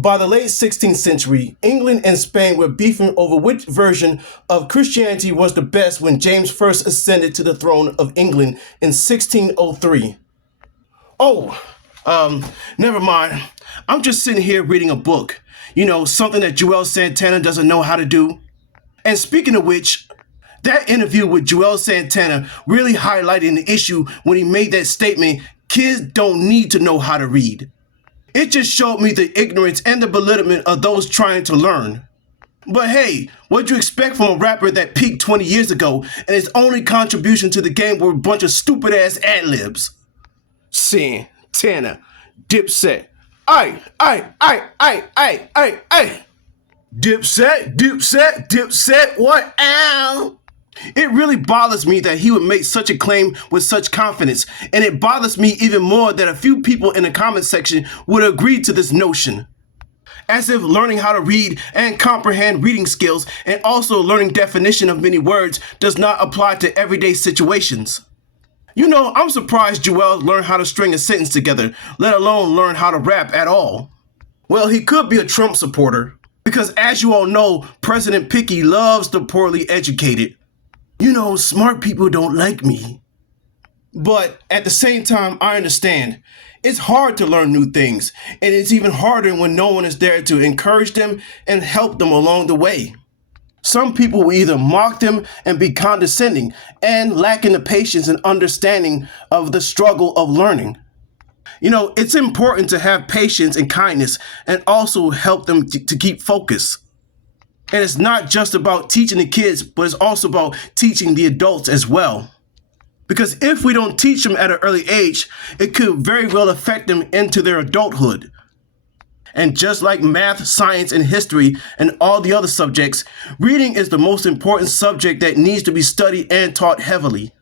By the late 16th century, England and Spain were beefing over which version of Christianity was the best when James first ascended to the throne of England in 1603. Oh, never mind. I'm just sitting here reading a book. You know, something that juelz Santana doesn't know how to do. And speaking of which, that interview with juelz Santana really highlighted an issue when he made that statement, kids don't need to know how to read. It just showed me the ignorance and the belittlement of those trying to learn. But hey, what'd you expect from a rapper that peaked 20 years ago and his only contribution to the game were a bunch of stupid ass ad-libs? Santana, Dipset, aye. Dipset, what? Ow! It really bothers me that he would make such a claim with such confidence, and it bothers me even more that a few people in the comment section would agree to this notion. As if learning how to read and comprehend reading skills and also learning definition of many words does not apply to everyday situations. You know, I'm surprised juelz learned how to string a sentence together, let alone learn how to rap at all. Well, he could be a Trump supporter, because as you all know, President Picky loves the poorly educated. You know, smart people don't like me. But at the same time, I understand. It's hard to learn new things, and it's even harder when no one is there to encourage them and help them along the way. Some people will either mock them and be condescending and lacking the patience and understanding of the struggle of learning. You know, it's important to have patience and kindness and also help them to keep focus. And it's not just about teaching the kids, but it's also about teaching the adults as well. Because if we don't teach them at an early age, it could very well affect them into their adulthood. And just like math, science, and history, and all the other subjects, reading is the most important subject that needs to be studied and taught heavily.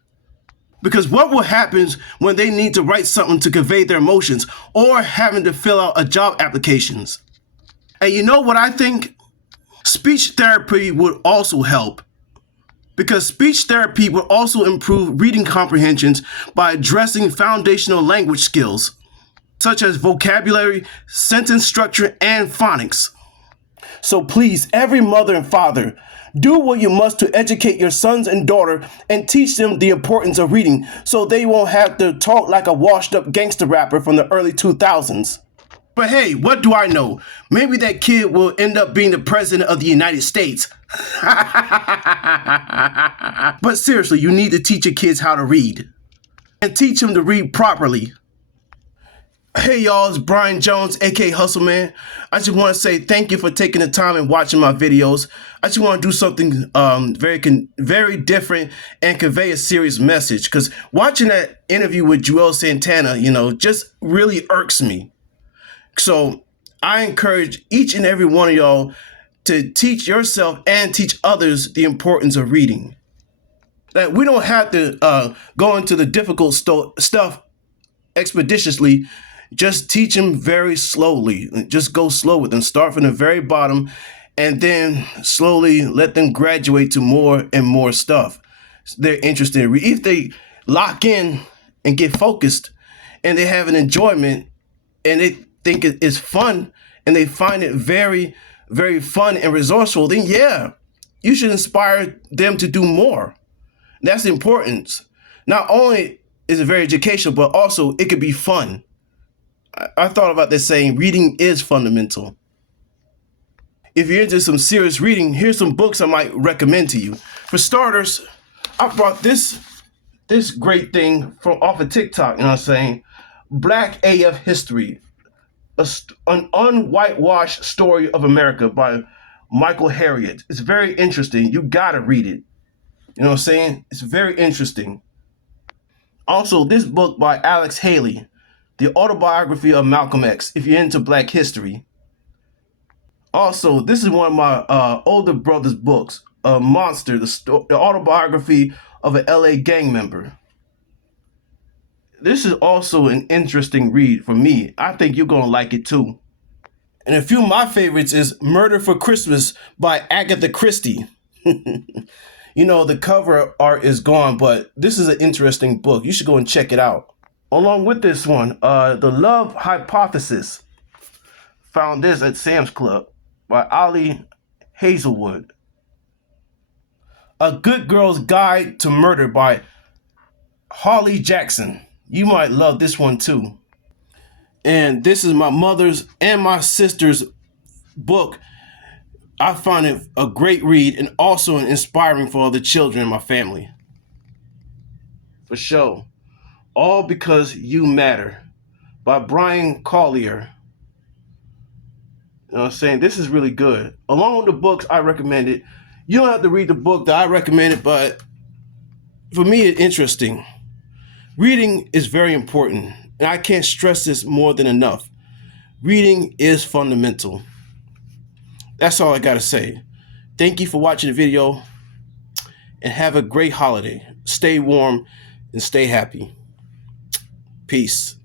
Because what will happen when they need to write something to convey their emotions or having to fill out a job applications? And you know what I think? Speech therapy would also help, because speech therapy would also improve reading comprehensions by addressing foundational language skills, such as vocabulary, sentence structure, and phonics. So please, every mother and father, do what you must to educate your sons and daughter and teach them the importance of reading so they won't have to talk like a washed up gangster rapper from the early 2000s. But hey, what do I know? Maybe that kid will end up being the president of the United States. But seriously, you need to teach your kids how to read. And teach them to read properly. Hey y'all, it's Brian Jones, aka Hustle Man. I just want to say thank you for taking the time and watching my videos. I just want to do something very different and convey a serious message. Because watching that interview with juelz Santana, you know, just really irks me. So I encourage each and every one of y'all to teach yourself and teach others the importance of reading. That we don't have to go into the difficult stuff expeditiously. Just teach them very slowly. Just go slow with them. Start from the very bottom and then slowly let them graduate to more and more stuff they're interested in. If they lock in and get focused and they have an enjoyment and they think it is fun and they find it very, very fun and resourceful, then yeah, you should inspire them to do more. That's the importance. Not only is it very educational, but also it could be fun. I thought about this saying, reading is fundamental. If you're into some serious reading, here's some books I might recommend to you. For starters, I brought this great thing from off of TikTok, you know what I'm saying? Black AF History. An unwhitewashed story of America by Michael Harriot. It's very interesting. You gotta read it. You know what I'm saying? It's very interesting. Also, this book by Alex Haley, The Autobiography of Malcolm X, if you're into Black history. Also, this is one of my older brother's books, Monster, the autobiography of an LA gang member. This is also an interesting read for me. I think you're going to like it too. And a few of my favorites is Murder for Christmas by Agatha Christie. You know, the cover art is gone, but this is an interesting book. You should go and check it out. Along with this one, The Love Hypothesis, found this at Sam's Club by Ollie Hazelwood. A Good Girl's Guide to Murder by Harley Jackson. You might love this one too. And this is my mother's and my sister's book. I find it a great read and also an inspiring for all the children in my family. For sure. All Because You Matter by Brian Collier. You know what I'm saying? This is really good. Along with the books I recommended, you don't have to read the book that I recommended, but for me, it's interesting. Reading is very important, and I can't stress this more than enough. Reading is fundamental. That's all I gotta say. Thank you for watching the video, and have a great holiday. Stay warm and stay happy. Peace.